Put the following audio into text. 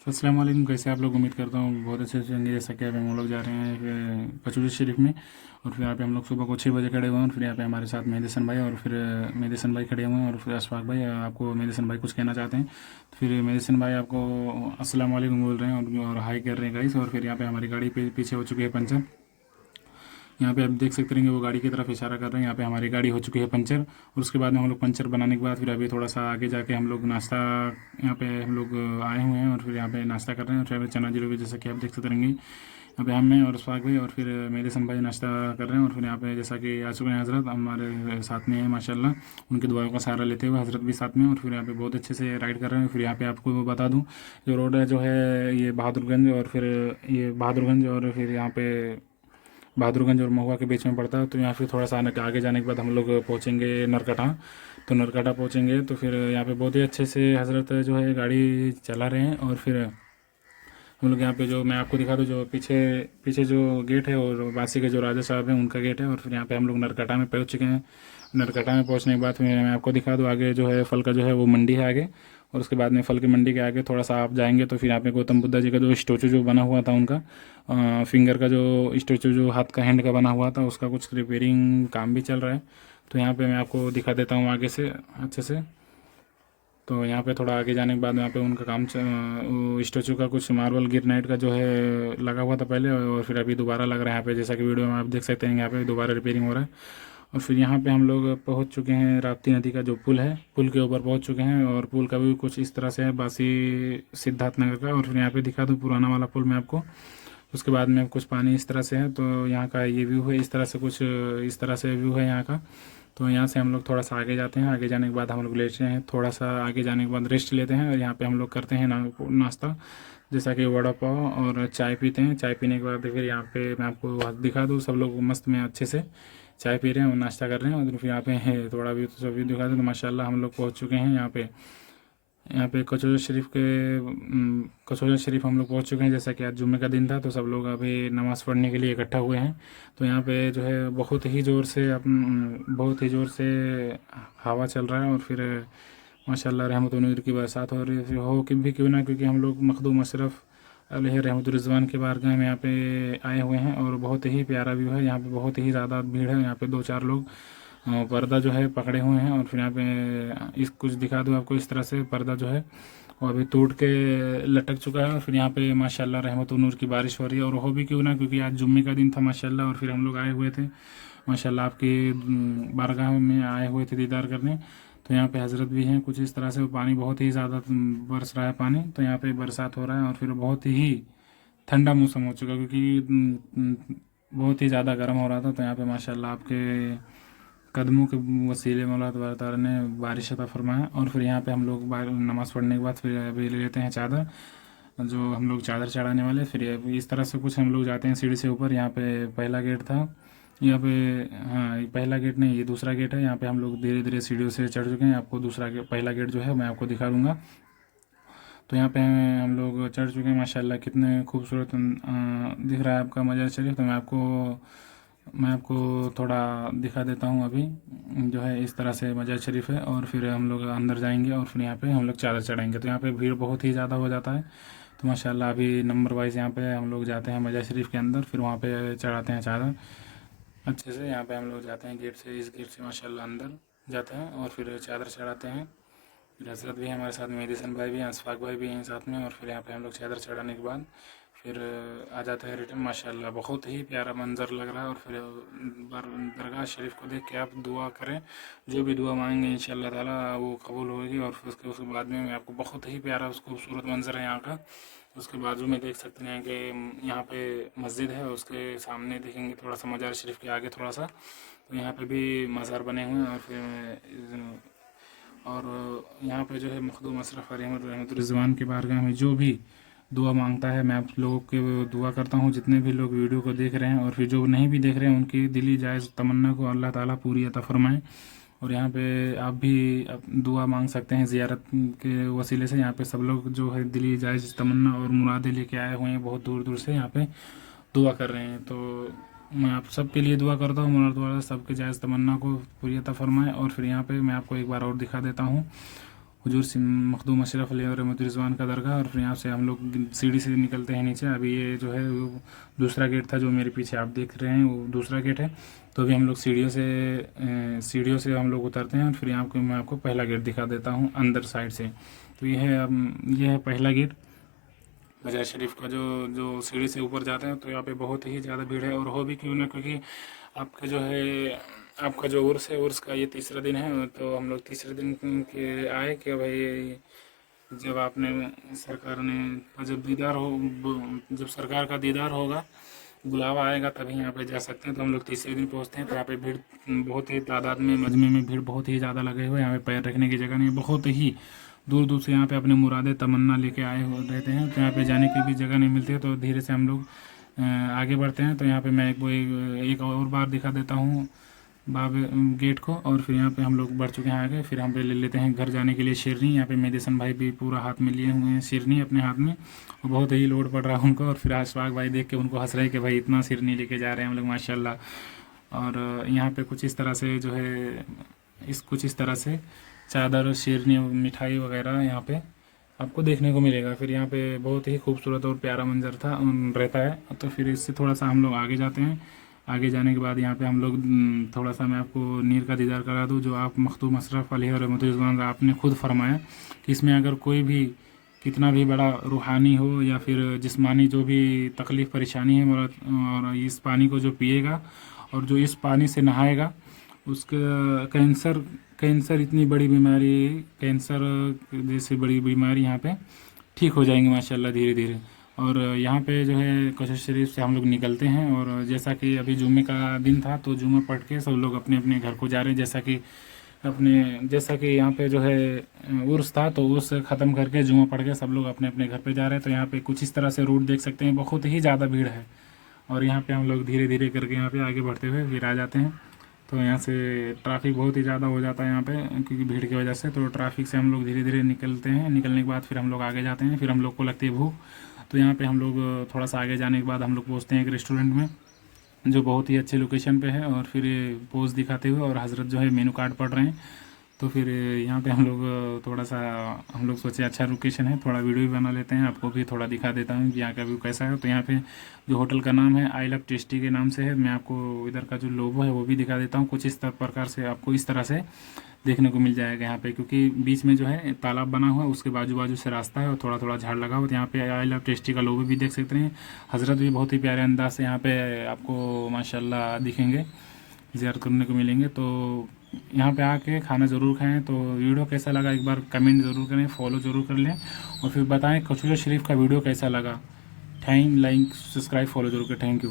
तो अस्सलाम वालेकुम। कैसे आप लोग? उम्मीद करता हूँ बहुत अच्छे से होंगे। जैसा कि अभी हम लोग जा रहे हैं कचौरी शरीफ में। और फिर यहाँ पे हम लोग सुबह को 6 बजे खड़े हुए हैं। और फिर यहाँ पे हमारे साथ मेहदी हसन भाई और फिर मेहदी हसन भाई खड़े हुए हैं। और फिर अशफाक भाई, आपको मेहदी हसन भाई कुछ कहना चाहते हैं तो फिर मेहदी हसन भाई आपको अस्सलाम वालेकुम बोल रहे हैं और हाई कर रहे हैं गाइस। और फिर यहाँ पे हमारी गाड़ी पीछे हो चुकी है पंचर। यहाँ पे आप देख सकते रहेंगे, वो गाड़ी की तरफ इशारा कर रहे हैं। यहाँ पे हमारी गाड़ी हो चुकी है पंचर। और उसके बाद में हम लोग पंचर बनाने के बाद फिर अभी थोड़ा सा आगे जाके हम लोग नाश्ता, यहाँ पे हम लोग आए हुए हैं और फिर यहाँ पे नाश्ता कर रहे हैं। और फिर चना जीरो भी, जैसा कि आप देख सकते रहेंगे, यहाँ पे हम हैं और स्वाग भाई और फिर मेरे सन भाई नाश्ता कर रहे हैं। और फिर यहाँ पे जैसा कि आ चुके हैं हज़रत हमारे साथ में है माशाल्लाह। उनकी दुआओं का सहारा लेते हुए हज़रत भी साथ में। और फिर यहाँ पे बहुत अच्छे से राइड कर रहे हैं। फिर यहाँ पे आपको बता दूँ, जो रोड है जो है ये बहादुरगंज और फिर ये बहादुरगंज और फिर यहाँ पे बहादुरगंज और महुआ के बीच में पड़ता है। तो यहाँ फिर थोड़ा सा आगे जाने के बाद हम लोग पहुँचेंगे नरकटा। तो नरकटा पहुँचेंगे तो फिर यहाँ पे बहुत ही अच्छे से हज़रत जो है गाड़ी चला रहे हैं। और फिर हम लोग यहाँ पे जो मैं आपको दिखा दूँ, जो पीछे पीछे जो गेट है और वासी के जो राजा साहब हैं उनका गेट है। और फिर यहाँ पे हम लोग नरकटा में पहुँच चुके हैं। नरकटा में पहुँचने के बाद फिर मैं आपको दिखा दूँ, आगे जो है फल का जो है वो मंडी है आगे। और उसके बाद में फल की मंडी के आगे थोड़ा सा आप जाएंगे तो फिर यहाँ पे गौतम बुद्धा जी का जो स्टैचू जो बना हुआ था उनका फिंगर का जो स्टैचू जो हाथ का हैंड का बना हुआ था, उसका कुछ रिपेयरिंग काम भी चल रहा है। तो यहाँ पे मैं आपको दिखा देता हूँ आगे से अच्छे से। तो यहाँ पे थोड़ा आगे जाने के बाद यहाँ पे उनका काम वो स्टैचू का कुछ मार्बल ग्रेनाइट का जो है लगा हुआ था पहले, और फिर अभी दोबारा लग रहा है यहाँ पे, जैसा कि वीडियो में आप देख सकते हैं यहाँ पे दोबारा रिपेयरिंग हो रहा है। और फिर यहाँ पे हम लोग पहुँच चुके हैं राप्ती नदी का जो पुल है, पुल के ऊपर पहुँच चुके हैं। और पुल का भी कुछ इस तरह से है, बासी सिद्धार्थ नगर का। और फिर यहाँ पे दिखा दूँ पुराना वाला पुल मैं आपको। उसके बाद में कुछ पानी इस तरह से है, तो यहाँ का ये व्यू है इस तरह से, कुछ इस तरह से व्यू है यहाँ का। तो यहाँ से हम लोग थोड़ा सा आगे जाते हैं। आगे जाने के बाद हम लोग लेते हैं, थोड़ा सा आगे जाने के बाद रेस्ट लेते हैं। और यहाँ पे हम लोग करते हैं नाश्ता, जैसा कि वड़ा पाव और चाय पीते हैं। चाय पीने के बाद फिर यहाँ पे मैं आपको दिखा दूँ, सब लोग मस्त में अच्छे से चाय पी रहे हैं और नाश्ता कर रहे हैं। और फिर यहाँ पे है थोड़ा भी तो सब दिखा दूँ, तो माशाल्लाह हम लोग पहुँच चुके हैं यहाँ पे कचौरा शरीफ के कचौरा शरीफ हम लोग पहुँच चुके हैं। जैसा कि आज जुम्मे का दिन था तो सब लोग अभी नमाज़ पढ़ने के लिए इकट्ठा हुए हैं। तो यहाँ पे जो है बहुत ही ज़ोर से हवा चल रहा है। और फिर माशाल्लाह रहमत व नूर की बरसात हो रही है। फिर हो कि भी क्यों ना, क्योंकि हम लोग मखदूम अशरफ अलैहि रहमत रिजवान के बारगाह में यहाँ पे आए हुए हैं। और बहुत ही प्यारा व्यू है यहाँ पे, बहुत ही ज़्यादा भीड़ है। यहाँ पे दो चार लोग पर्दा जो है पकड़े हुए हैं। और फिर यहाँ पे इस कुछ दिखा दूँ आपको, इस तरह से पर्दा जो है वो अभी टूट के लटक चुका है। और फिर यहाँ पे माशाल्लाह रहमत व नूर की बारिश हो रही है। और हो भी क्यों ना, क्योंकि आज जुम्मे का दिन था माशाल्लाह। और फिर हम लोग आए हुए थे माशाल्लाह आपकी बारगाह में आए हुए थे दीदार करने। तो यहाँ पे हज़रत भी हैं कुछ इस तरह से। पानी बहुत ही ज़्यादा बरस रहा है पानी, तो यहाँ पे बरसात हो रहा है। और फिर बहुत ही ठंडा मौसम हो चुका है, क्योंकि बहुत ही ज़्यादा गर्म हो रहा था। तो यहाँ पे माशाल्लाह आपके कदमों के वसीले मौला तबारक ताला ने बारिश अता फरमाया। और फिर यहाँ पे हम लोग नमाज़ पढ़ने के बाद फिर अभी ले लेते हैं चादर, जो हम लोग चादर चढ़ाने वाले। फिर इस तरह से कुछ हम लोग जाते हैं सीढ़ी से ऊपर। यहाँ पे पहला गेट था यहाँ पे, हाँ ये पहला गेट नहीं, ये दूसरा गेट है। यहाँ पे हम लोग धीरे धीरे सीढ़ियों से चढ़ चुके हैं। आपको दूसरा गेट, पहला गेट जो है मैं आपको दिखा दूँगा। तो यहाँ पे हम लोग चढ़ चुके हैं माशाल्लाह। कितने खूबसूरत दिख रहा है आपका मजार शरीफ। तो मैं आपको थोड़ा दिखा देता हूँ अभी, जो है इस तरह से मजार शरीफ है। और फिर हम लोग अंदर जाएंगे और फिर यहाँ पे हम लोग चादर चढ़ाएंगे। तो यहाँ पे भीड़ बहुत ही ज़्यादा हो जाता है। तो माशाल्लाह अभी नंबर वाइज यहाँ पे हम लोग जाते हैं मजार शरीफ के अंदर, फिर वहाँ पे चढ़ाते हैं चादर अच्छे से। यहाँ पे हम लोग जाते हैं गेट से, इस गेट से माशाल्लाह अंदर जाते हैं और फिर चादर चढ़ाते हैं। फिर हजरत भी है हमारे साथ, मेहदी हसन भाई भी हैं, अशफाक भाई भी हैं साथ में। और फिर यहाँ पे हम लोग चादर चढ़ाने के बाद फिर आ जाते हैं रिटर्न। माशाल्लाह बहुत ही प्यारा मंजर लग रहा है। और फिर दरगाह शरीफ को देख के आप दुआ करें, जो भी दुआ मांगेंगे इंशाल्लाह ताला वो कबूल होगी। और फिर उसके बाद में आपको बहुत ही प्यारा खूबसूरत मंजर है यहाँ का। उसके बाजू में देख सकते हैं कि यहाँ पे मस्जिद है, उसके सामने देखेंगे थोड़ा सा मजार शरीफ के आगे थोड़ा सा, तो यहाँ पे भी मज़ार बने हुए हैं। और यहाँ पे जो है मखदूम अशरफ रहमत रिजवान के बारगाह में जो भी दुआ मांगता है, मैं आप लोगों के दुआ करता हूँ, जितने भी लोग वीडियो को देख रहे हैं और फिर जो नहीं भी देख रहे हैं, उनकी दिली जायज़ तमन्ना को अल्लाह ताला पूरी अता फरमाए। और यहाँ पे आप भी दुआ मांग सकते हैं ज़ियारत के वसीले से। यहाँ पे सब लोग जो है दिली जायज़ तमन्ना और मुरादें लेके आए हुए हैं, बहुत दूर दूर से यहाँ पे दुआ कर रहे हैं। तो मैं आप सबके लिए दुआ करता हूँ, मुराद वाला सबके जायज़ तमन्ना को पूरी अता फरमाए। और फिर यहाँ पे मैं आपको एक बार और दिखा देता हूँ। हुजूर मखदूम अशरफ अलैहि रहमतुर रिज़वान का दरगाह। और फिर यहाँ से हम लोग सीढ़ी से निकलते हैं नीचे। अभी ये जो है वो दूसरा गेट था जो मेरे पीछे आप देख रहे हैं, वो दूसरा गेट है। तो अभी हम लोग सीढ़ियों से हम लोग उतरते हैं और फिर यहाँ को मैं आपको पहला गेट दिखा देता हूँ अंदर साइड से। तो ये है पहला गेट मजार शरीफ का। जो जो सीढ़ी से ऊपर जाते हैं तो यहाँ पे बहुत ही ज़्यादा भीड़ है, और हो भी क्यों ना, क्योंकि आपका जो है आपका जो उर्स है, उर्स का ये तीसरा दिन है। तो हम लोग तीसरे दिन के आए कि भाई जब आपने सरकार ने जब सरकार का दीदार होगा, बुलावा आएगा, तभी यहाँ पे जा सकते हैं। तो हम लोग तीसरे दिन पहुँचते हैं तो यहाँ पे भीड़ बहुत ही तादाद में, मजमे में भीड़ बहुत ही ज़्यादा लगे हुए हैं। यहाँ पे पैर रखने की जगह नहीं, बहुत ही दूर दूर से यहाँ पे अपने मुरादे तमन्ना लेके आए हो रहते हैं। तो यहाँ पे जाने की भी जगह नहीं मिलती है। तो धीरे से हम लोग आगे बढ़ते हैं। तो यहाँ पे मैं एक और बार दिखा देता हूँ बाब गेट को। और फिर यहाँ पे हम लोग बढ़ चुके हैं आगे। फिर हम पे ले लेते हैं घर जाने के लिए शेरनी। यहाँ पे मेदेसन भाई भी पूरा हाथ में लिए हुए हैं शेरनी अपने हाथ में, और बहुत ही लोड पड़ रहा है उनको। और फिर अशफाक भाई देख के उनको हंस रहे कि भाई इतना शेरनी लेके जा रहे हैं हम लोग, माशाल्लाह। और यहाँ पे कुछ इस तरह से जो है कुछ इस तरह से चादर, शेरनी, मिठाई वगैरह यहाँ पे आपको देखने को मिलेगा। फिर यहाँ पे बहुत ही खूबसूरत और प्यारा मंजर रहता है। तो फिर इससे थोड़ा सा हम लोग आगे जाते हैं। आगे जाने के बाद यहाँ पे हम लोग थोड़ा सा मैं आपको नीर का दीदार करा दूँ, जो आप मखदूम अशरफ अलैहि रहमतुर रिज़वान आपने खुद फरमाया कि इसमें अगर कोई भी कितना भी बड़ा रूहानी हो या फिर जिस्मानी जो भी तकलीफ़ परेशानी है, और इस पानी को जो पिएगा और जो इस पानी से नहाएगा, उसका कैंसर इतनी बड़ी बीमारी, कैंसर जैसी बड़ी बीमारी यहाँ पे ठीक हो जाएंगे माशाल्लाह धीरे धीरे। और यहाँ पे जो है कशर शरीफ से हम लोग निकलते हैं। और जैसा कि अभी जुम्मे का दिन था तो जुम्मे पढ़ के सब लोग अपने अपने घर को जा रहे हैं। जैसा कि यहाँ पे जो है उर्स था, तो उर्स ख़त्म करके जुम्मा पढ़ के सब लोग अपने अपने घर पे जा रहे हैं। तो यहाँ पे कुछ इस तरह से रूट देख सकते हैं, बहुत ही ज़्यादा भीड़ है। और यहाँ पे हम लोग धीरे धीरे करके यहाँ पे आगे बढ़ते हुए फिर आ जाते हैं। तो यहाँ से ट्रैफिक बहुत ही ज़्यादा हो जाता है यहाँ पे, क्योंकि भीड़ की वजह से। तो ट्रैफिक से हम लोग धीरे धीरे निकलते हैं। निकलने के बाद फिर हम लोग आगे जाते हैं। फिर हम लोग को लगती है भूख। तो यहाँ पे हम लोग थोड़ा सा आगे जाने के बाद हम लोग पहुँचते हैं एक रेस्टोरेंट में, जो बहुत ही अच्छे लोकेशन पे है। और फिर पोज दिखाते हुए और हजरत जो है मेनू कार्ड पढ़ रहे हैं। तो फिर यहाँ पे हम लोग थोड़ा सा हम लोग सोचे अच्छा लोकेशन है, थोड़ा वीडियो भी बना लेते हैं, आपको भी थोड़ा दिखा देता हूँ कि यहाँ का व्यू कैसा है। तो यहाँ पे जो होटल का नाम है आई लव टेस्टी के नाम से है। मैं आपको इधर का जो लोगो है वो भी दिखा देता हूँ। कुछ इस प्रकार से आपको इस तरह से देखने को मिल जाएगा यहाँ पे, क्योंकि बीच में जो है तालाब बना हुआ है, उसके बाजू बाजू से रास्ता है और थोड़ा थोड़ा झाड़ लगा हुआ। तो यहाँ पे आई लव टेस्टी का लोगो भी देख सकते हैं। हजरत भी बहुत ही प्यारे अंदाज से यहाँ पे आपको माशाल्लाह दिखेंगे, ज़ियारत करने को मिलेंगे। तो यहाँ पे आके खाना ज़रूर खाएं। तो वीडियो कैसा लगा एक बार कमेंट ज़रूर करें, फॉलो ज़रूर कर लें, और फिर बताएं कचूला शरीफ का वीडियो कैसा लगा। लाइक सब्सक्राइब फॉलो जरूर करें। Thank you.